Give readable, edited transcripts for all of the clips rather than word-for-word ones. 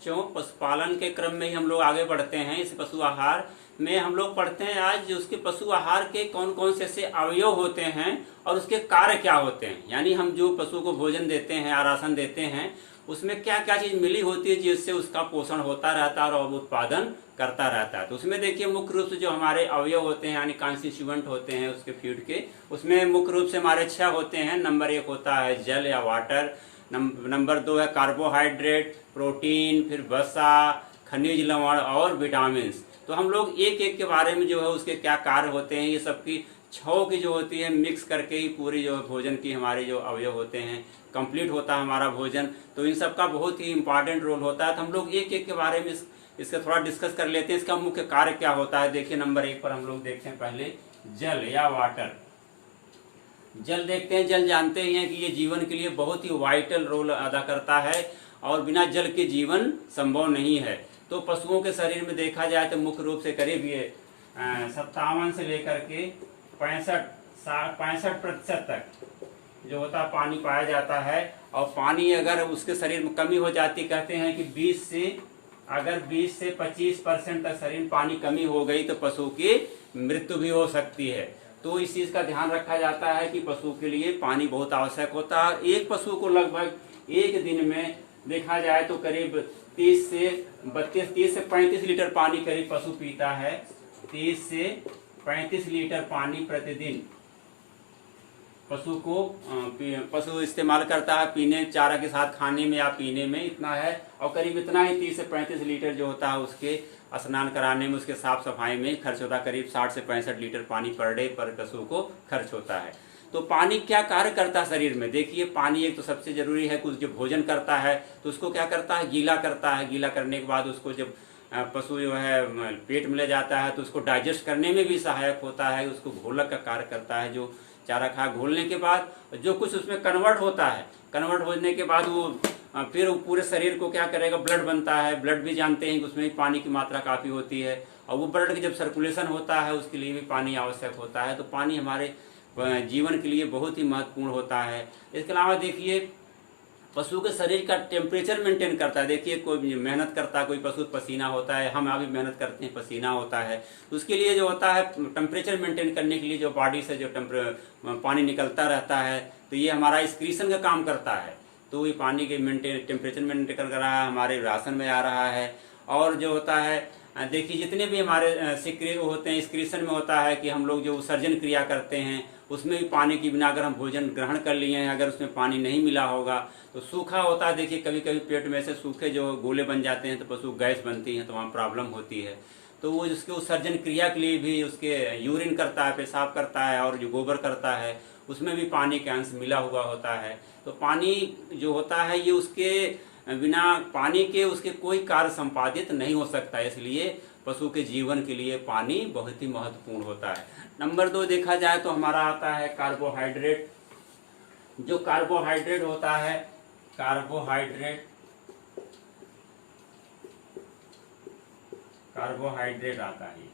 बच्चों, पशुपालन के क्रम में ही हम लोग आगे बढ़ते हैं। इस पशु आहार में हम लोग पढ़ते हैं आज जो उसके पशु आहार के कौन कौन से ऐसे अवयव होते हैं और उसके कार्य क्या होते हैं। यानी हम जो पशु को भोजन देते हैं, आरासन देते हैं, उसमें क्या क्या चीज़ मिली होती है जिससे उसका पोषण होता रहता है और उत्पादन करता रहता है। तो उसमें देखिए मुख्य रूप से जो हमारे अवयव होते हैं यानी कॉन्स्टिट्यूएंट होते हैं उसके फीड के, उसमें मुख्य रूप से हमारे 6 होते हैं। नंबर 1 होता है जल या वाटर, नंबर 2 है कार्बोहाइड्रेट, प्रोटीन, फिर वसा, खनिज लवण और विटामिन। तो हम लोग एक एक के बारे में जो है उसके क्या कार्य होते हैं, ये सब की 6 की जो होती है मिक्स करके ही पूरी जो भोजन की हमारी जो अवयव होते हैं कंप्लीट होता है हमारा भोजन। तो इन सब का बहुत ही इंपॉर्टेंट रोल होता है। तो हम लोग एक एक के बारे में इसका थोड़ा डिस्कस कर लेते हैं। इसका मुख्य कार्य क्या होता है। देखिए नंबर 1 पर हम लोग देखते हैं पहले जल या वाटर। जल देखते हैं, जल जानते ही हैं कि ये जीवन के लिए बहुत ही वाइटल रोल अदा करता है और बिना जल के जीवन संभव नहीं है। तो पशुओं के शरीर में देखा जाए तो मुख्य रूप से करीब ये 57 से लेकर के 65% तक जो होता है पानी पाया जाता है। और पानी अगर उसके शरीर में कमी हो जाती, कहते हैं कि 20 से 25% तक शरीर में पानी कमी हो गई तो पशु की मृत्यु भी हो सकती है। तो इस चीज़ का ध्यान रखा जाता है कि पशु के लिए पानी बहुत आवश्यक होता है। एक पशु को लगभग एक दिन में देखा जाए तो करीब 30 से 35 लीटर पानी करीब पशु पीता है। 30 से 35 लीटर पानी प्रतिदिन पशु इस्तेमाल करता है पीने, चारा के साथ खाने में या पीने में, इतना है। और करीब इतना ही 30 से 35 लीटर जो होता है उसके स्नान कराने में, उसके साफ सफाई में खर्च होता है। करीब 60 से 65 लीटर पानी पर डे पर पशु को खर्च होता है। तो पानी क्या कार्य करता है शरीर में। देखिए पानी एक तो सबसे जरूरी है, कुछ जो भोजन करता है तो उसको क्या करता है, गीला करता है। गीला करने के बाद उसको जब पशु जो है पेट में ले जाता है तो उसको डाइजेस्ट करने में भी सहायक होता है। उसको घोलक का कार्य करता है। जो चारा खा घोलने के बाद जो कुछ उसमें कन्वर्ट होता है, कन्वर्ट होने के बाद वो फिर वो पूरे शरीर को क्या करेगा, ब्लड बनता है। ब्लड भी जानते हैं कि उसमें भी पानी की मात्रा काफ़ी होती है और वो ब्लड की जब सर्कुलेशन होता है उसके लिए भी पानी आवश्यक होता है। तो पानी हमारे जीवन के लिए बहुत ही महत्वपूर्ण होता है। इसके अलावा देखिए पशु के शरीर का टेम्परेचर मेंटेन करता है। देखिए कोई मेहनत करता है, कोई पशु पसीना होता है, हम अभी मेहनत करते हैं पसीना होता है, तो उसके लिए जो होता है टेम्परेचर मेंटेन करने के लिए जो बॉडी से जो पानी निकलता रहता है तो ये हमारा एक्सक्रीशन का काम करता है। तो ये पानी के टेम्परेचर मेंटेन कर रहा है, हमारे राशन में आ रहा है। और जो होता है देखिए जितने भी हमारे सिक्रिय होते हैं, एक्सक्रीशन में होता है कि हम लोग जो विसर्जन क्रिया करते हैं उसमें भी पानी की बिना अगर हम भोजन ग्रहण कर लिए हैं, अगर उसमें पानी नहीं मिला होगा तो सूखा होता है। देखिए कभी कभी पेट में से सूखे जो गोले बन जाते हैं तो पशु गैस बनती है तो वहाँ प्रॉब्लम होती है। तो वो उसके उत्सर्जन क्रिया के लिए भी उसके यूरिन करता है, पेशाब करता है और जो गोबर करता है उसमें भी पानी का अंश मिला हुआ होता है। तो पानी जो होता है ये उसके बिना पानी के उसके कोई कार्य संपादित नहीं हो सकता। इसलिए पशु के जीवन के लिए पानी बहुत ही महत्वपूर्ण होता है। नंबर 2 देखा जाए तो हमारा आता है कार्बोहाइड्रेट। जो कार्बोहाइड्रेट होता है, कार्बोहाइड्रेट आता है।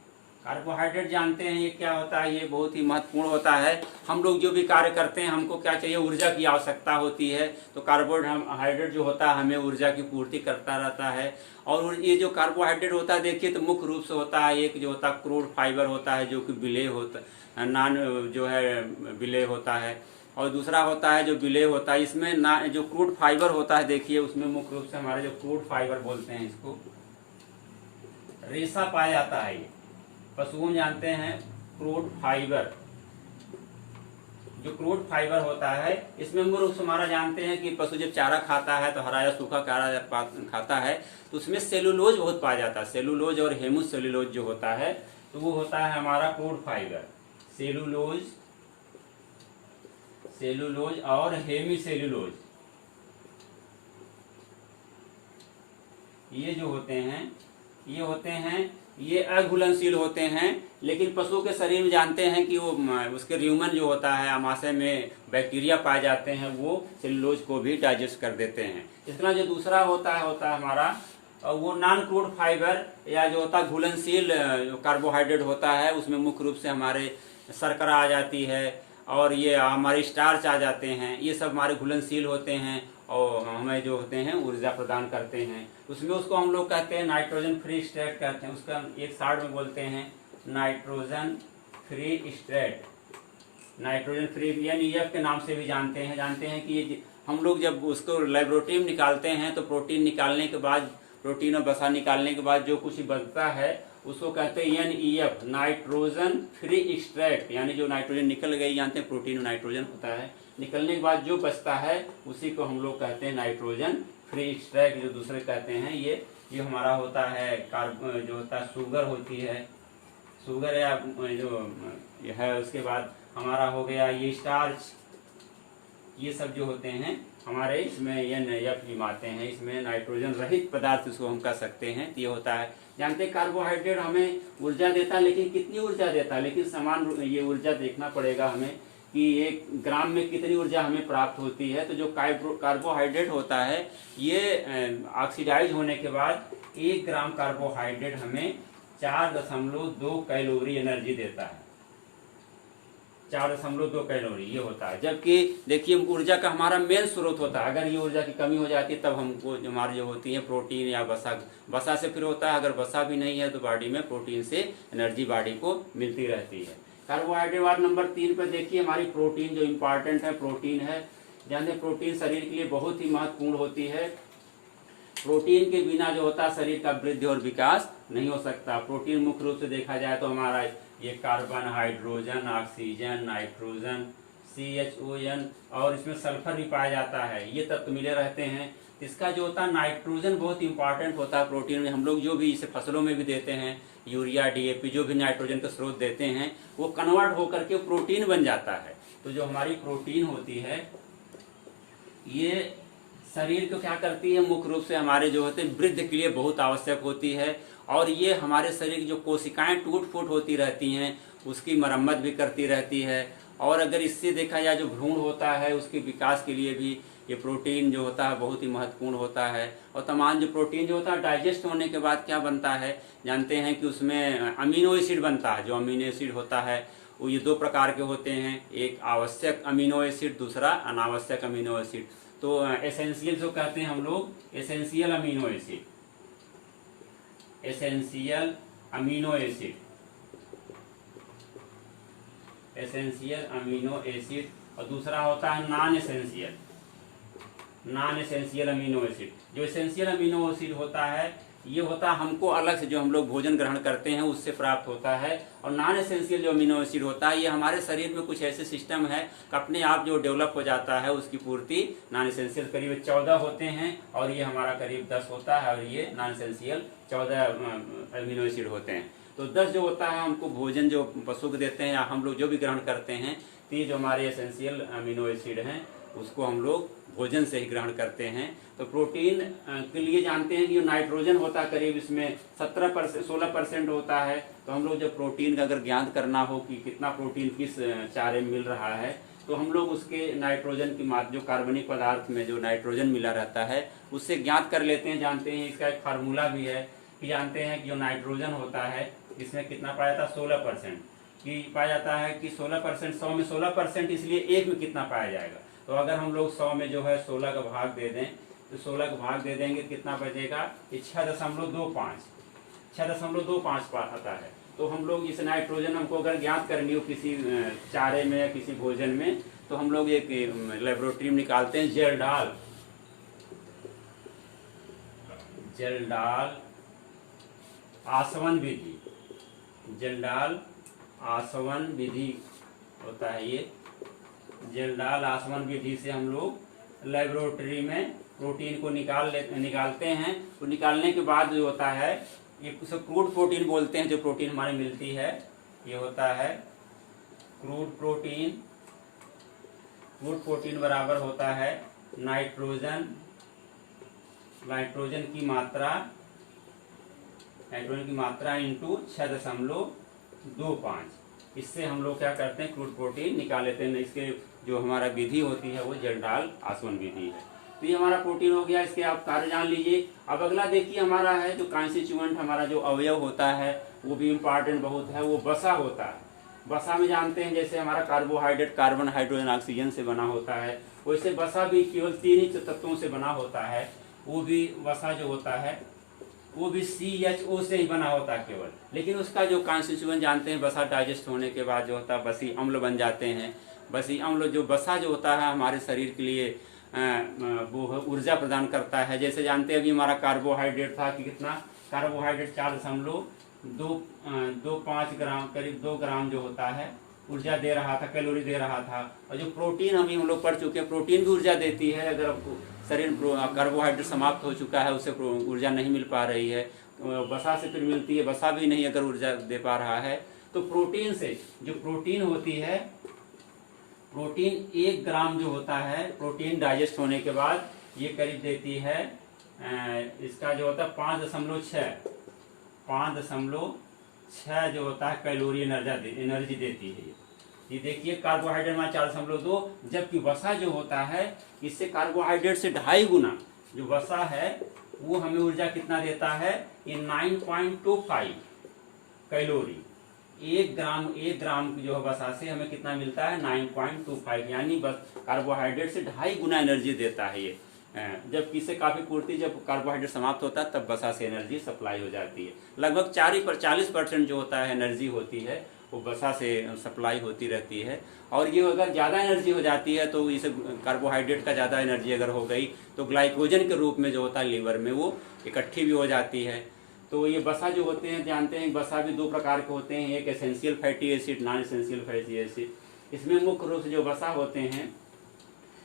कार्बोहाइड्रेट जानते हैं ये क्या होता है, ये बहुत ही महत्वपूर्ण होता है। हम लोग जो भी कार्य करते हैं हमको क्या चाहिए, ऊर्जा की आवश्यकता होती है। तो कार्बोहाइड्रेट जो होता है हमें ऊर्जा की पूर्ति करता रहता है। और ये जो कार्बोहाइड्रेट होता है देखिए तो मुख्य रूप से होता है, एक जो होता है क्रूड फाइबर होता है जो कि विलेय होता नान जो है विलेय होता है, और दूसरा होता है जो विलेय होता है। इसमें ना जो क्रूड फाइबर होता है देखिए उसमें मुख्य रूप से हमारे जो क्रूड फाइबर बोलते हैं इसको रेशा पाया जाता है। ये पशुओं जानते हैं क्रूड फाइबर, जो क्रूड फाइबर होता है इसमें मुख्य रूप से हमारा जानते हैं कि पशु जब चारा खाता है तो हरा या सूखा चारा खाता है तो उसमें सेलुलोज बहुत पाया जाता है। सेलुलोज और हेमुसेलुलोज जो होता है तो वो होता है हमारा क्रूड फाइबर। सेलुलोज और हेमिसेलुलोज ये जो होते हैं ये अघुलनशील होते हैं। लेकिन पशु के शरीर में जानते हैं कि वो उसके र्यूमन जो होता है आमाशय में बैक्टीरिया पाए जाते हैं, वो सेलुलोज को भी डाइजेस्ट कर देते हैं। इसका जो दूसरा होता है हमारा वो नॉन क्रूड फाइबर या जो होता है घुलनशील कार्बोहाइड्रेट होता है। उसमें मुख्य रूप से हमारे शर्करा आ जाती है और ये हमारे स्टार्च आ जाते हैं। ये सब हमारे घुलनशील होते हैं और हमें जो होते हैं ऊर्जा प्रदान करते हैं। उसमें उसको हम लोग कहते हैं नाइट्रोजन फ्री स्टेट कहते हैं, उसका एक साइड में बोलते हैं nitrogen free state, nitrogen free NEF के नाम से भी जानते हैं कि ये हम लोग जब उसको लेबोरेटरी में निकालते हैं तो प्रोटीन निकालने के बाद, प्रोटीन और वसा निकालने के बाद जो कुछ बचता है उसको कहते हैं NEF, नाइट्रोजन फ्री एक्सट्रैक्ट, यानी जो नाइट्रोजन निकल गई, जानते हैं प्रोटीन में नाइट्रोजन होता है, निकलने के बाद जो बचता है उसी को हम लोग कहते हैं नाइट्रोजन फ्री एक्सट्रैक्ट, जो दूसरे कहते हैं। ये हमारा होता है जो होता है शुगर होती है, शुगर या जो है, उसके बाद हमारा हो गया ये स्टार्च, ये सब जो होते हैं हमारे इसमें NEF आते हैं, इसमें नाइट्रोजन रहित पदार्थ इसको हम कह सकते हैं। ये होता है, जानते हैं कार्बोहाइड्रेट हमें ऊर्जा देता है, लेकिन कितनी ऊर्जा देता है, लेकिन समान ये ऊर्जा देखना पड़ेगा हमें कि 1 ग्राम में कितनी ऊर्जा हमें प्राप्त होती है। तो जो कार्बोहाइड्रेट होता है ये ऑक्सीडाइज होने के बाद 1 ग्राम कार्बोहाइड्रेट हमें 4.2 कैलोरी एनर्जी देता है, 4.2 कैलोरी ये होता है। जबकि देखिए ऊर्जा का हमारा मेन स्रोत होता है, अगर ये ऊर्जा की कमी हो जाती है तब हमको हमारी जो होती है प्रोटीन या वसा से फिर होता है, अगर वसा भी नहीं है तो बॉडी में प्रोटीन से एनर्जी बॉडी को मिलती रहती है। कार्बोहाइड्रेट वाला नंबर 3 पे देखिए हमारी प्रोटीन जो इम्पॉर्टेंट है, प्रोटीन है, जानते हैं प्रोटीन शरीर के लिए बहुत ही महत्वपूर्ण होती है। प्रोटीन के बिना जो होता है शरीर का वृद्धि और विकास नहीं हो सकता। प्रोटीन मुख्य रूप से देखा जाए तो हमारा ये carbon, hydrogen, oxygen, nitrogen, CHON और इसमें सल्फर भी पाया जाता है, ये तत्व मिले रहते हैं। इसका जो होता है नाइट्रोजन बहुत इंपॉर्टेंट होता है प्रोटीन में। हम लोग जो भी इसे फसलों में भी देते हैं, यूरिया, DAP, जो भी नाइट्रोजन का स्रोत देते हैं वो कन्वर्ट होकर के प्रोटीन बन जाता है। तो जो हमारी प्रोटीन होती है ये शरीर को क्या करती है, मुख्य रूप से हमारे जो होते हैं वृद्धि के लिए बहुत आवश्यक होती है। और ये हमारे शरीर की जो कोशिकाएं टूट फूट होती रहती हैं उसकी मरम्मत भी करती रहती है। और अगर इससे देखा जाए जो भ्रूण होता है उसके विकास के लिए भी ये प्रोटीन जो होता है बहुत ही महत्वपूर्ण होता है। और तमाम जो प्रोटीन जो होता है डाइजेस्ट होने के बाद क्या बनता है, जानते हैं कि उसमें अमीनो एसिड बनता है। जो अमीनो एसिड होता है वो ये 2 प्रकार के होते हैं, एक आवश्यक अमीनो एसिड, दूसरा अनावश्यक अमीनो एसिड। तो एसेंशियल जो कहते हैं हम लोग, essential amino acid, essential amino acid, essential amino acid, और दूसरा होता है non essential, non essential amino acid. जो एसेंशियल अमीनो एसिड होता है ये होता है हमको अलग से जो हम लोग भोजन ग्रहण करते हैं उससे प्राप्त होता है। और नॉन एसेंशियल जो अमीनो एसिड होता है ये हमारे शरीर में कुछ ऐसे सिस्टम है कि अपने आप जो डेवलप हो जाता है, उसकी पूर्ति नॉन एसेंशियल करीब 14 होते हैं और ये हमारा करीब 10 होता है, और ये नॉन एसेंशियल 14 अमीनो एसिड होते हैं। तो 10 जो होता है हमको भोजन जो पशु को देते हैं या हम लोग जो भी ग्रहण करते हैं, तो ये जो हमारे एसेंशियल अमीनो एसिड हैं उसको हम लोग भोजन से ही ग्रहण करते हैं। तो प्रोटीन के लिए जानते हैं कि नाइट्रोजन होता है करीब इसमें 16% होता है। तो हम लोग जब प्रोटीन का अगर ज्ञात करना हो कि कितना प्रोटीन किस चारे में मिल रहा है तो हम लोग उसके नाइट्रोजन की मात्रा, जो कार्बनिक पदार्थ में जो नाइट्रोजन मिला रहता है उससे ज्ञात कर लेते हैं। जानते हैं इसका एक फार्मूला भी है कि जानते हैं कि जो नाइट्रोजन होता है इसमें कितना पाया जाता है, 16% कि पाया जाता है कि 16%, 100 में 16%, इसलिए 1 में कितना पाया जाएगा। तो अगर हम लोग 100 में जो है 16 का भाग दे दें तो 16 का भाग दे देंगे तो कितना बचेगा, 6.25 आता है। तो हम लोग इस नाइट्रोजन हमको अगर ज्ञात करनी हो किसी चारे में या किसी भोजन में तो हम लोग एक लेबोरेटरी में निकालते हैं जेल्डाल आसवन विधि, जेल्डाल आसवन विधि होता है ये। जेल्डाल आसवन विधि से हम लोग लेबोरेटरी में प्रोटीन को निकालते हैं। तो निकालने के बाद जो होता है ये उसे क्रूड प्रोटीन बोलते हैं। जो प्रोटीन हमारे मिलती है ये होता है क्रूड प्रोटीन। क्रूड प्रोटीन बराबर होता है नाइट्रोजन की मात्रा इंटू 6.25। इससे हम लोग क्या करते हैं, क्रूड प्रोटीन निकाल लेते हैं। इसके जो हमारा विधि होती है वो जेल्डाल आसवन विधि है। तो ये हमारा प्रोटीन हो गया, इसके आप कार्य जान लीजिए। अब अगला देखिए हमारा है जो कॉन्स्टिट्यूएंट, हमारा जो अवयव होता है वो भी इम्पॉर्टेंट बहुत है, वो वसा होता है। वसा में जानते हैं जैसे हमारा कार्बोहाइड्रेट कार्बन, हाइड्रोजन, ऑक्सीजन से बना होता है, वैसे वसा भी केवल 3 ही तत्वों से बना होता है। वो भी वसा जो होता है वो भी CHO से ही बना होता है केवल, लेकिन उसका जो कॉन्स्टिट्यूएंट जानते हैं वसा डाइजेस्ट होने के बाद जो होता है बसी अम्ल बन जाते हैं। बसी अम्ल जो वसा जो होता है हमारे शरीर के लिए वो ऊर्जा प्रदान करता है। जैसे जानते हैं अभी हमारा कार्बोहाइड्रेट था कि कितना कार्बोहाइड्रेट 4.25 ग्राम, करीब 2 ग्राम जो होता है ऊर्जा दे रहा था, कैलोरी दे रहा था। और जो प्रोटीन हम लोग पढ़ चुके हैं, प्रोटीन भी ऊर्जा देती है। अगर आपको शरीर कार्बोहाइड्रेट समाप्त हो चुका है, उससे ऊर्जा नहीं मिल पा रही है, वसा से फिर मिलती है, वसा भी नहीं अगर ऊर्जा दे पा रहा है तो प्रोटीन से जो प्रोटीन होती है, प्रोटीन 1 ग्राम जो होता है प्रोटीन डाइजेस्ट होने के बाद ये करीब देती है इसका जो होता है 5.6 जो होता है कैलोरी एनर्जी देती है। ये देखिए कार्बोहाइड्रेट में 4.2, जबकि वसा जो होता है इससे कार्बोहाइड्रेट से 2.5 गुना जो वसा है वो हमें ऊर्जा कितना देता है, ये 9.25 कैलोरी। 1 ग्राम जो है वसा से हमें कितना मिलता है 9.25, यानी बस कार्बोहाइड्रेट से 2.5 गुना एनर्जी देता है ये। जबकि इससे काफ़ी पूर्ति, जब कार्बोहाइड्रेट समाप्त होता है तब वसा से एनर्जी सप्लाई हो जाती है। लगभग 40% जो होता है एनर्जी होती है वो वसा से सप्लाई होती रहती है। और ये अगर ज़्यादा एनर्जी हो जाती है तो इसे कार्बोहाइड्रेट का ज़्यादा एनर्जी अगर हो गई तो ग्लाइकोजन के रूप में जो होता है लीवर में वो इकट्ठी भी हो जाती है। तो ये वसा जो होते हैं जानते हैं वसा भी 2 प्रकार के होते हैं, एक essential fatty acid, non essential fatty acid. इसमें मुख्य रूप से जो वसा होते हैं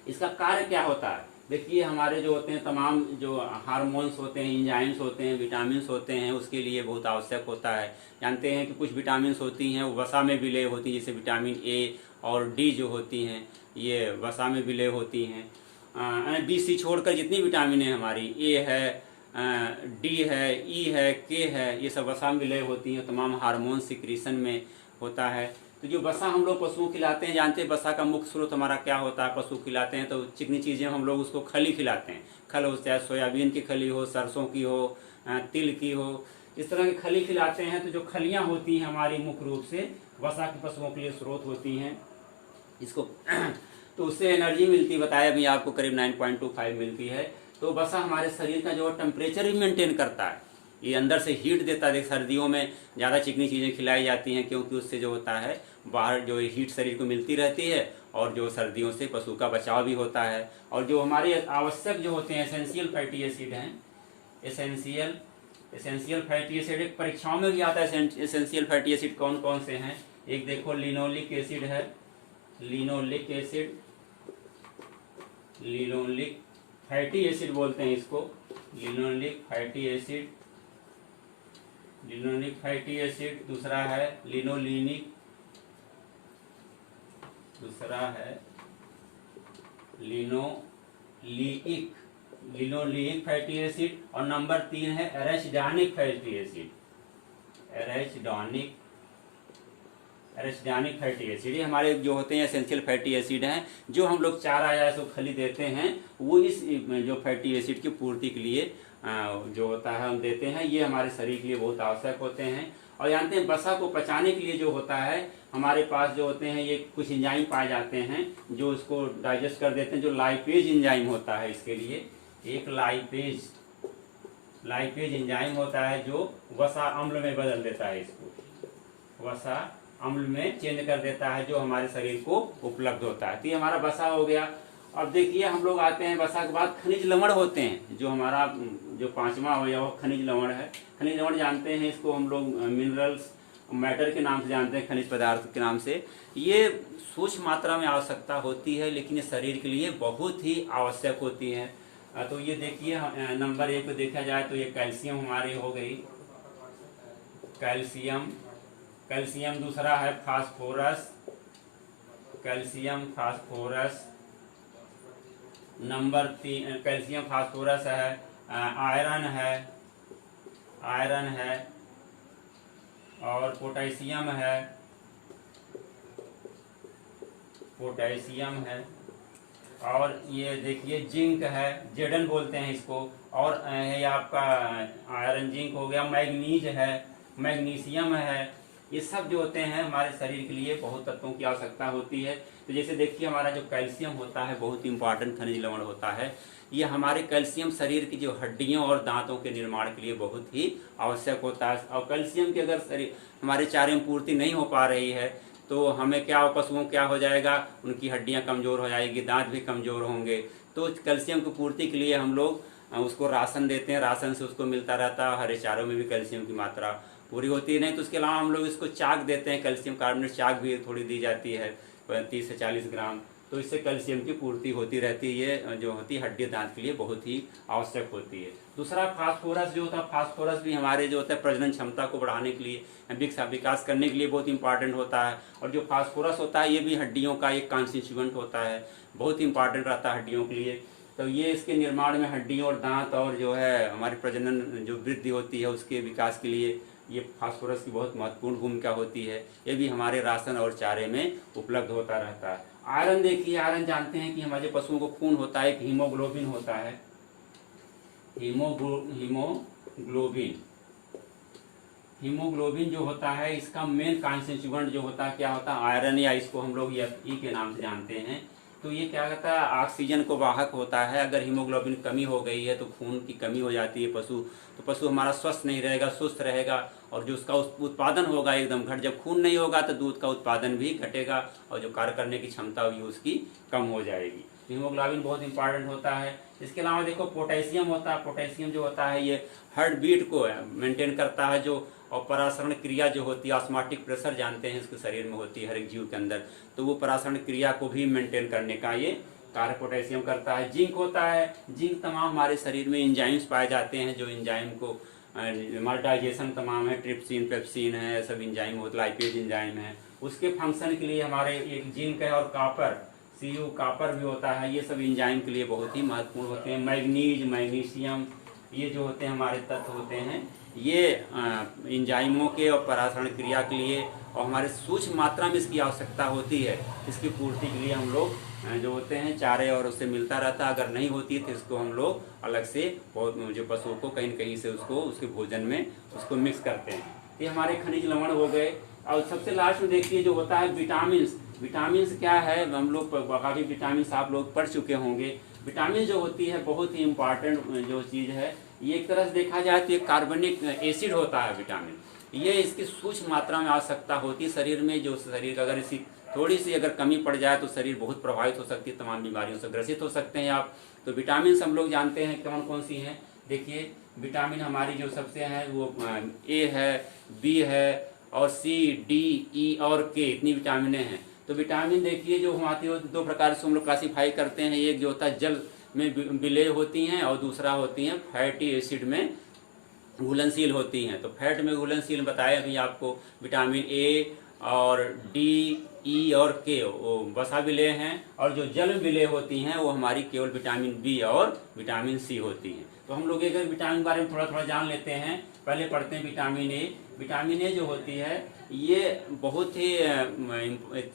इसका कार्य क्या होता है, देखिए हमारे जो होते हैं तमाम जो हार्मोन्स होते हैं, एंजाइम्स होते हैं, विटामिन्स होते हैं, उसके लिए बहुत आवश्यक होता है। जानते हैं कि कुछ विटामिन्स होती हैं वो वसा में विलय होती हैं, जैसे विटामिन ए और डी जो होती हैं ये वसा में विलय होती हैं। बी सी छोड़कर जितनी विटामिन है हमारी, ए है, डी है, ई है, के है, ये सब वसा में विलय होती हैं, तमाम हार्मोन सिक्रीशन में होता है। तो जो वसा हम लोग पशुओं खिलाते हैं, जानते हैं वसा का मुख्य स्रोत हमारा क्या होता है, पशु खिलाते हैं तो चिकनी चीज़ें हम लोग उसको खली खिलाते हैं। खल हो, चाहे सोयाबीन की खली हो, सरसों की हो, तिल की हो, इस तरह की खली खिलाते हैं। तो जो खलियाँ होती हैं हमारी मुख्य रूप से वसा के पशुओं के लिए स्रोत होती हैं। इसको तो उससे एनर्जी मिलती, बताया भी आपको, करीब 9.25 मिलती है। तो वसा हमारे शरीर का जो टेम्परेचर भी मेंटेन करता है, ये अंदर से हीट देता है। सर्दियों में ज़्यादा चिकनी चीज़ें खिलाई जाती हैं क्योंकि उससे जो होता है बाहर जो हीट शरीर को मिलती रहती है और जो सर्दियों से पशु का बचाव भी होता है। और जो हमारे आवश्यक जो होते हैं एसेंशियल फैटी एसिड हैं, एसेंशियल फैटी एसिड एक परीक्षाओं में भी आता है। एसेंशियल फैटी एसिड कौन कौन से हैं, एक देखो लिनोलिक एसिड है, linoleic acid, linoleic fatty acid बोलते हैं इसको, linoleic fatty acid, linoleic fatty acid. दूसरा है लिनोलिनिक, दूसरा है लिनोलिक, लिनोलिक फैटी एसिड। और नंबर 3 है एरेचिडोनिक फैटी एसिड, एरेचिडोनिक फैटी एसिड। ये हमारे जो होते हैं एसेंशियल फैटी एसिड हैं, जो हम लोग चारा या इसको खली देते हैं वो इस जो फैटी एसिड की पूर्ति के लिए जो होता है हम देते हैं। ये हमारे शरीर के लिए बहुत आवश्यक होते हैं। और जानते हैं वसा को पचाने के लिए जो होता है हमारे पास जो होते हैं ये कुछ एंजाइम पाए जाते हैं जो इसको डाइजेस्ट कर देते हैं। जो लाइपेज एंजाइम होता है इसके लिए एक लाइपेज एंजाइम होता है जो वसा अम्ल में बदल देता है, इसको वसा अम्ल में चेंज कर देता है, जो हमारे शरीर को उपलब्ध होता है। तो ये हमारा वसा हो गया। अब देखिए हम लोग आते हैं वसा के बाद खनिज लवण होते हैं, जो हमारा जो 5वां हो या वो खनिज लवण है। खनिज लवण जानते हैं इसको हम लोग मिनरल्स मैटर के नाम से जानते हैं, खनिज पदार्थ के नाम से। ये सूक्ष्म मात्रा में आवश्यकता होती है लेकिन ये शरीर के लिए बहुत ही आवश्यक होती है। तो ये देखिए नंबर 1 पे देखा जाए तो ये कैल्शियम हमारी हो गई, कैल्शियम। दूसरा है phosphorus, calcium phosphorus. Number 3 calcium phosphorus है, आयरन है और पोटेशियम है और ये देखिए जिंक है, जेडन बोलते हैं इसको। और ये आपका आयरन जिंक हो गया, मैग्नीज है, मैग्नीशियम है। ये सब जो होते हैं हमारे शरीर के लिए बहुत तत्वों की आवश्यकता होती है। तो जैसे देखिए हमारा जो कैल्शियम होता है बहुत इंपॉर्टेंट खनिज लवण होता है। ये हमारे कैल्शियम शरीर की जो हड्डियों और दांतों के निर्माण के लिए बहुत ही आवश्यक होता है। और कैल्शियम की अगर शरीर हमारे चारे में पूर्ति नहीं हो पा रही है तो हमें क्या पशुओं क्या हो जाएगा, उनकी हड्डियां कमज़ोर हो जाएगी, दांत भी कमज़ोर होंगे। तो कैल्शियम की पूर्ति के लिए हम लोग उसको राशन देते हैं, राशन से उसको मिलता रहता है। हरे चारों में भी कैल्शियम की मात्रा पूरी होती है। नहीं तो उसके अलावा हम लोग इसको चाक देते हैं, कैल्शियम कार्बोनेट चाक भी थोड़ी दी जाती है 30 से 40 ग्राम। तो इससे कैल्शियम की पूर्ति होती रहती है। ये जो होती है हड्डी दांत के लिए बहुत ही आवश्यक होती है। दूसरा फास्फोरस जो होता है, फास्फोरस भी हमारे जो होता है प्रजनन क्षमता को बढ़ाने के लिए, विकास करने के लिए बहुत इंपॉर्टेंट होता है। और जो फास्फोरस होता है ये भी हड्डियों का एक कॉन्स्टिट्यूएंट होता है, बहुत इंपॉर्टेंट रहता है हड्डियों के लिए। तो ये इसके निर्माण में हड्डियों और दांत और जो है हमारी प्रजनन जो वृद्धि होती है उसके विकास के लिए ये फास्फोरस की बहुत महत्वपूर्ण भूमिका होती है। ये भी हमारे राशन और चारे में उपलब्ध होता रहता है। आयरन देखिए, आयरन जानते हैं कि हमारे पशुओं को खून होता है, एक हीमोग्लोबिन होता है, हीमोग्लोबिन जो होता है इसका मेन कॉन्स्टिट्यूएंट जो होता है क्या होता है, आयरन, या इसको हम लोग Fe के नाम से जानते हैं। तो ये क्या कहता है, ऑक्सीजन को वाहक होता है। अगर हीमोग्लोबिन कमी हो गई है तो खून की कमी हो जाती है तो पशु हमारा स्वस्थ नहीं रहेगा, सुस्त रहेगा और जो उसका उत्पादन होगा एकदम घट। जब खून नहीं होगा तो दूध का उत्पादन भी घटेगा और जो कार्य करने की क्षमता होगी उसकी कम हो जाएगी। हीमोग्लोबिन बहुत इंपॉर्टेंट होता है। इसके अलावा देखो पोटेशियम होता है। पोटेशियम जो होता है ये हार्ट बीट को मेंटेन करता है, जो और परासरण क्रिया जो होती है, ऑस्मोटिक प्रेशर जानते हैं इसके शरीर में होती है हर एक जीव के अंदर, तो वो परासरण क्रिया को भी मेंटेन करने का ये कार्य पोटेशियम करता है। जिंक होता है। जिंक तमाम हमारे शरीर में इंजाइम्स पाए जाते हैं जो इंजाइम को हमारा डाइजेशन तमाम है, ट्रिप्सिन, पेप्सिन है, सब इंजाइम होता है, लाइपेज इंजाइम है, उसके फंक्शन के लिए हमारे एक जिंक है। और कापर, Cu कापर भी होता है, ये सब इंजाइम के लिए बहुत ही महत्वपूर्ण होते हैं। मैग्नीज, मैग्नीशियम, ये जो होते हैं हमारे तत्व होते हैं, ये इंजाइमों के और परासरण क्रिया के लिए और हमारे सूक्ष्म मात्रा में इसकी आवश्यकता होती है। इसकी पूर्ति के लिए हम लोग जो होते हैं चारे और उससे मिलता रहता है। अगर नहीं होती तो इसको हम लोग अलग से जो पशुओं को कहीं न कहीं से उसको उसके भोजन में उसको मिक्स करते हैं। ये हमारे खनिज लवण हो गए। और सबसे लास्ट में देखिए जो होता है विटामिन। विटामिन क्या है, हम लोग काफ़ी विटामिन आप लोग पढ़ चुके होंगे। विटामिन जो होती है बहुत ही इम्पॉर्टेंट जो चीज़ है। ये एक तरह से देखा जाए तो एक कार्बनिक एसिड होता है विटामिन। ये इसकी सूक्ष्म मात्रा में आवश्यकता होती है शरीर में। जो शरीर का अगर इसी थोड़ी सी अगर कमी पड़ जाए तो शरीर बहुत प्रभावित हो सकती है, तमाम बीमारियों से ग्रसित हो सकते हैं आप। तो विटामिन हम लोग जानते हैं कौन कौन सी हैं। देखिए विटामिन हमारी जो सबसे हैं वो ए है, बी है और सी, डी, ई और के, इतनी विटामिनें हैं। तो विटामिन देखिए जो हमारी दो प्रकार से हम लोग क्लासीफाई करते हैं। एक जो होता है जल में विलय होती हैं और दूसरा होती हैं फैटी एसिड में घुलनशील होती हैं। तो फैट में घुलनशील बताया अभी आपको, विटामिन ए और डी, ई और के वो वसा विलय हैं। और जो जल में विलय होती हैं वो हमारी केवल विटामिन बी और विटामिन सी होती हैं। तो हम लोग अगर विटामिन के बारे में थोड़ा थोड़ा जान लेते हैं। पहले पढ़ते हैं विटामिन ए। विटामिन ए जो होती है ये बहुत ही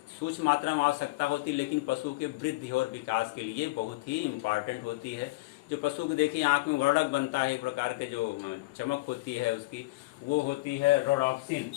सूक्ष्म मात्रा में आवश्यकता होती है, लेकिन पशु के वृद्धि और विकास के लिए बहुत ही इम्पॉर्टेंट होती है। जो पशु को देखिए आँख में वर्णक बनता है, एक प्रकार के जो चमक होती है उसकी, वो होती है रोडोप्सिन।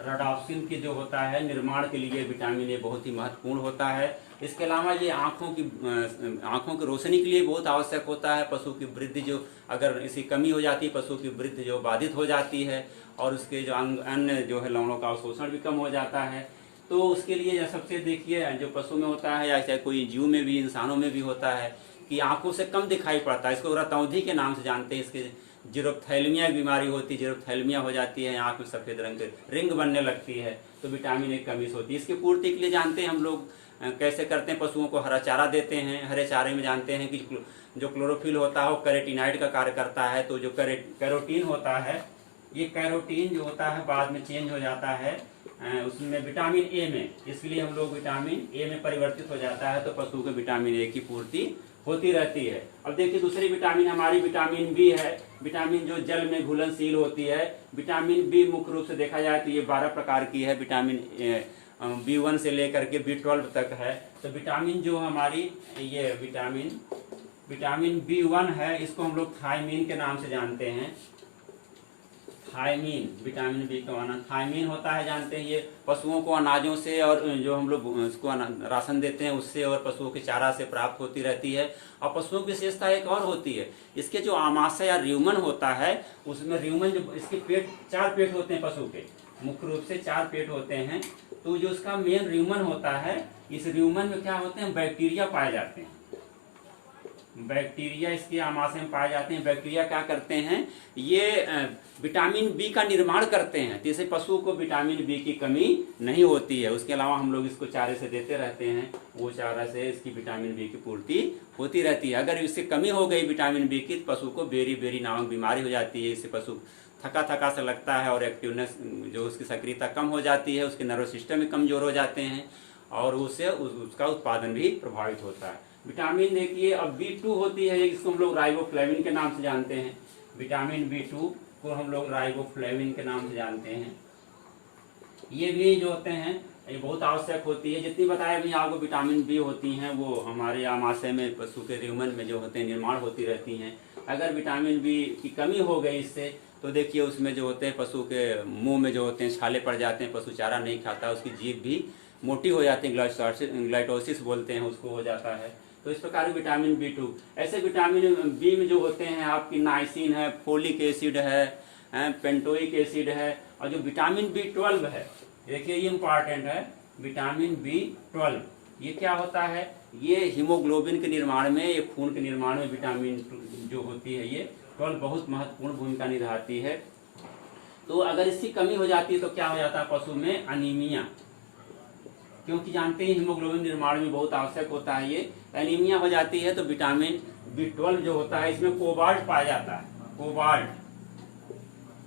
रोडोप्सिन की जो होता है निर्माण के लिए विटामिन ए बहुत ही महत्वपूर्ण होता है। इसके अलावा ये आँखों की रोशनी के लिए बहुत आवश्यक होता है। पशु की वृद्धि जो अगर इसकी कमी हो जाती है, पशु की वृद्धि जो बाधित हो जाती है और उसके जो अन्य जो है लवणों का अवशोषण भी कम हो जाता है। तो उसके लिए सबसे देखिए जो पशु में होता है या चाहे कोई जीव में भी, इंसानों में भी होता है कि आँखों से कम दिखाई पड़ता है। इसको रतौंधी के नाम से जानते हैं। इसके जीरोप्थैल्मिया बीमारी होती है, जीरोप्थैल्मिया हो जाती है, आँख में सफ़ेद रंग के रिंग बनने लगती है। तो विटामिन ए कमी होती है। इसकी पूर्ति के लिए जानते हैं हम लोग कैसे करते हैं, पशुओं को हरा चारा देते हैं। हरे चारे में जानते हैं कि जो क्लोरोफिल होता है वो कैरोटीनाइड का कार्य करता है। तो जो कैरोटीन होता है, ये कैरोटीन जो होता है बाद में चेंज हो जाता है उसमें विटामिन ए में, इसलिए हम लोग विटामिन ए में परिवर्तित हो जाता है। तो पशु को विटामिन ए की पूर्ति होती रहती है। अब देखिए दूसरी विटामिन हमारी विटामिन बी है। विटामिन जो जल में घुलनशील होती है। विटामिन बी मुख्य रूप से देखा जाए तो ये 12 प्रकार की है। विटामिन B1 से लेकर के B12 तक है। तो विटामिन जो हमारी ये विटामिन B1 है, इसको हम लोग थायमीन के नाम से जानते हैं। थायमीन, विटामिन बी का माना थायमीन होता है, जानते हैं ये पशुओं को अनाजों से और जो हम लोग उसको राशन देते हैं उससे और पशुओं के चारा से प्राप्त होती रहती है। और पशुओं की विशेषता एक और होती है, इसके जो आमाशय या र्यूमन होता है उसमें र्यूमन जो इसके पेट 4 पेट होते हैं पशु के, मुख्य रूप से 4 पेट होते हैं। तो जो उसका मेन र्यूमन होता है, इस र्यूमन में क्या होते हैं, बैक्टीरिया पाए जाते हैं। बैक्टीरिया इसके आमाशय में पाए जाते हैं। बैक्टीरिया क्या करते हैं, ये विटामिन बी का निर्माण करते हैं, जिससे पशु को विटामिन बी की कमी नहीं होती है। उसके अलावा हम लोग इसको चारे से देते रहते हैं, वो चारा से इसकी विटामिन बी की पूर्ति होती रहती है। अगर इससे कमी हो गई विटामिन बी की तो पशु को बेरी बेरी नामक बीमारी हो जाती है। इससे पशु थका थका सा लगता है और एक्टिवनेस जो उसकी सक्रियता कम हो जाती है, उसके नर्वस सिस्टम भी कमजोर हो जाते हैं और उससे उसका उत्पादन भी प्रभावित होता है। विटामिन देखिए अब B2 होती है, जिसको हम लोग राइबोफ्लेविन के नाम से जानते हैं। विटामिन B2 को हम लोग राइबोफ्लेविन के नाम से जानते हैं। ये भी जो होते हैं ये बहुत आवश्यक होती है। जितनी बताया भी आपको विटामिन बी होती हैं वो हमारे आमाशय में पशु के र्यूमन में जो होते हैं निर्माण होती रहती हैं। अगर विटामिन बी की कमी हो गई इससे तो देखिए उसमें जो होते हैं पशु के मुंह में जो होते हैं छाले पड़ जाते हैं, पशु चारा नहीं खाता, उसकी जीभ भी मोटी हो जाती है, ग्लाइटोसिस बोलते हैं उसको हो जाता है। तो इस प्रकार विटामिन B2 ऐसे विटामिन बी में जो होते हैं आपकी नाइसिन है, फोलिक एसिड है, पेंटोइक एसिड है। और जो विटामिन B12 है देखिए ये इम्पॉर्टेंट है, विटामिन B12 ये क्या होता है, ये हीमोग्लोबिन के निर्माण में, ये खून के निर्माण में विटामिन जो होती है ये 12 बहुत महत्वपूर्ण भूमिका निभाती है। तो अगर इसकी कमी हो जाती है तो क्या हो जाता है पशु में अनीमिया, क्योंकि जानते हैं हीमोग्लोबिन निर्माण में बहुत आवश्यक होता है। ये एनीमिया हो जाती है तो विटामिन B12 जो होता है इसमें कोबाल्ट पाया जाता है। कोबाल्ट,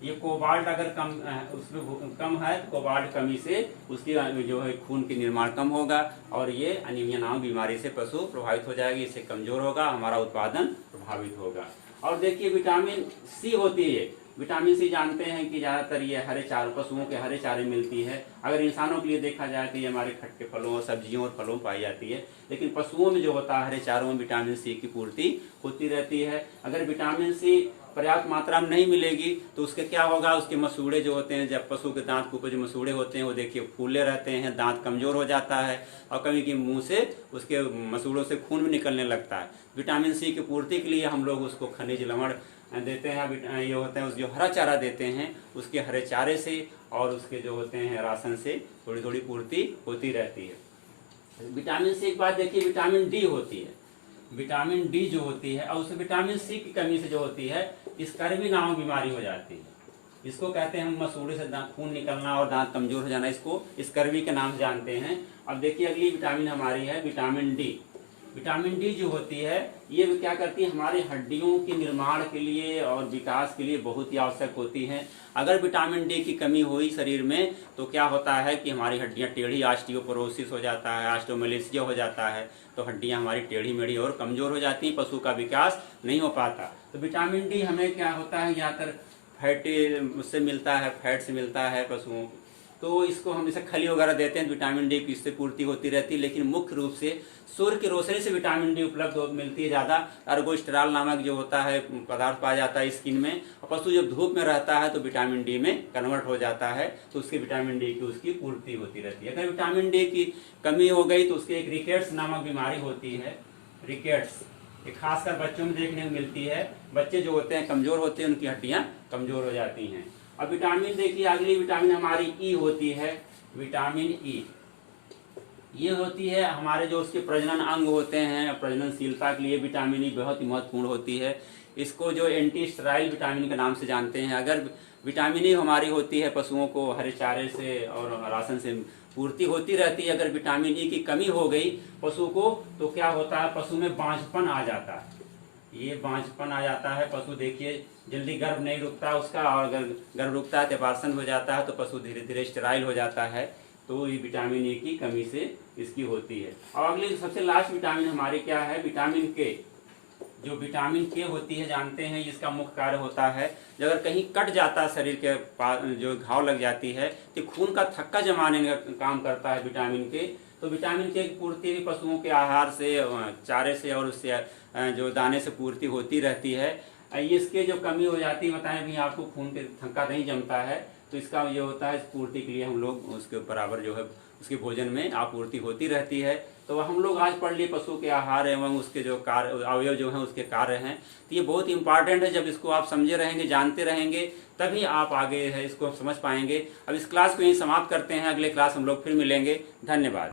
ये कोबाल्ट अगर कम उसमें कम है तो कोबाल्ट कमी से उसकी जो है खून की निर्माण कम होगा और ये अनीमिया नामक बीमारी से पशु प्रभावित हो जाएगी, इससे कमजोर होगा, हमारा उत्पादन प्रभावित होगा। और देखिए विटामिन सी होती है। विटामिन सी जानते हैं कि ज़्यादातर ये हरे चारे पशुओं के हरे चारे मिलती है। अगर इंसानों के लिए देखा जाए तो ये हमारे खट्टे फलों और सब्जियों और फलों पाई जाती है, लेकिन पशुओं में जो होता है हरे चारों में विटामिन सी की पूर्ति होती रहती है। अगर विटामिन सी पर्याप्त मात्रा में नहीं मिलेगी तो उसके क्या होगा, उसके मसूड़े जो होते हैं, जब पशु के दांत के ऊपर जो मसूड़े होते हैं वो देखिए फूले रहते हैं, दांत कमजोर हो जाता है और कभी कभी मुंह से उसके मसूड़ों से खून भी निकलने लगता है। विटामिन सी की पूर्ति के लिए हम लोग उसको खनिज लवण देते हैं, ये होते हैं उस जो हरा चारा देते हैं उसके हरे चारे से और उसके जो होते हैं राशन से थोड़ी थोड़ी पूर्ति होती रहती है। विटामिन सी के बाद देखिए विटामिन डी होती है। विटामिन डी जो होती है और उस विटामिन सी की कमी से जो होती है स्कर्वी नामक बीमारी हो जाती है। इसको कहते हैं हम मसूड़े से खून निकलना और दांत कमजोर हो जाना, इसको स्कर्वी के नाम से जानते हैं। अब देखिए अगली विटामिन हमारी है विटामिन डी। विटामिन डी जो होती है ये क्या करती है, हमारी हड्डियों के निर्माण के लिए और विकास के लिए बहुत ही आवश्यक होती है। अगर विटामिन डी की कमी हुई शरीर में तो क्या होता है कि हमारी हड्डियां टेढ़ी, ऑस्टियोपोरोसिस हो जाता है, ऑस्टियोमलेशिया हो जाता है, तो हड्डियां हमारी टेढ़ी मेढ़ी और कमजोर हो जाती हैं, पशु का विकास नहीं हो पाता। तो विटामिन डी हमें क्या होता है ज़्यादातर फैटी उससे मिलता है, फैट से मिलता है पशुओं, तो इसको हम इसे खली वगैरह देते हैं, विटामिन डी की इससे पूर्ति होती रहती है। लेकिन मुख्य रूप से सूर्य की रोशनी से विटामिन डी उपलब्ध मिलती है ज़्यादा। अर्गोस्टेरॉल नामक जो होता है पदार्थ पाया जाता है स्किन में, और पशु जब धूप में रहता है तो विटामिन डी में कन्वर्ट हो जाता है, तो उसकी विटामिन डी की उसकी पूर्ति होती रहती है। अगर विटामिन डी की कमी हो गई तो उसकी एक रिकेट्स नामक बीमारी होती है। रिकेट्स ये खासकर बच्चों में देखने को मिलती है। बच्चे जो होते हैं कमजोर होते हैं, उनकी हड्डियां कमजोर हो जाती हैं। अब विटामिन देखिए अगली विटामिन हमारी ई होती है। विटामिन ई ये होती है हमारे जो उसके प्रजनन अंग होते हैं, प्रजननशीलता के लिए विटामिन ई बहुत ही महत्वपूर्ण होती है। इसको जो एंटी स्टेराइल विटामिन के नाम से जानते हैं। अगर विटामिन ई हमारी होती है पशुओं को हरे चारे से और राशन से पूर्ति होती रहती है, अगर विटामिन ई की कमी हो गई पशु को तो क्या होता है, पशु में बांझपन आ जाता है। ये बांझपन आ जाता है, पशु देखिए जल्दी गर्भ नहीं रुकता उसका, और अगर गर्भ रुकता है तो अपार्सन हो जाता है, तो पशु धीरे धीरे स्टेराइल हो जाता है। तो ये विटामिन ई की कमी से इसकी होती है। और अगली सबसे लास्ट विटामिन हमारी क्या है, विटामिन के। जो विटामिन के होती है जानते हैं इसका मुख्य कार्य होता है, अगर कहीं कट जाता है शरीर के पास, जो घाव लग जाती है तो खून का थक्का जमाने का काम करता है विटामिन के। तो विटामिन के की पूर्ति भी पशुओं के आहार से, चारे से और उससे जो दाने से पूर्ति होती रहती है। इसके जो कमी हो जाती है, बताएं भी आपको खून के थक्का नहीं जमता है, तो इसका ये होता है, इस पूर्ति के लिए हम लोग उसके बराबर जो है उसके भोजन में आपूर्ति होती रहती है। तो हम लोग आज पढ़ लिए पशु के आहार एवं उसके जो कार्य अवयव जो हैं उसके कार्य हैं, तो ये बहुत इंपॉर्टेंट है। जब इसको आप समझे रहेंगे, जानते रहेंगे, तभी आप आगे है इसको समझ पाएंगे। अब इस क्लास को यहीं समाप्त करते हैं, अगले क्लास हम लोग फिर मिलेंगे। धन्यवाद।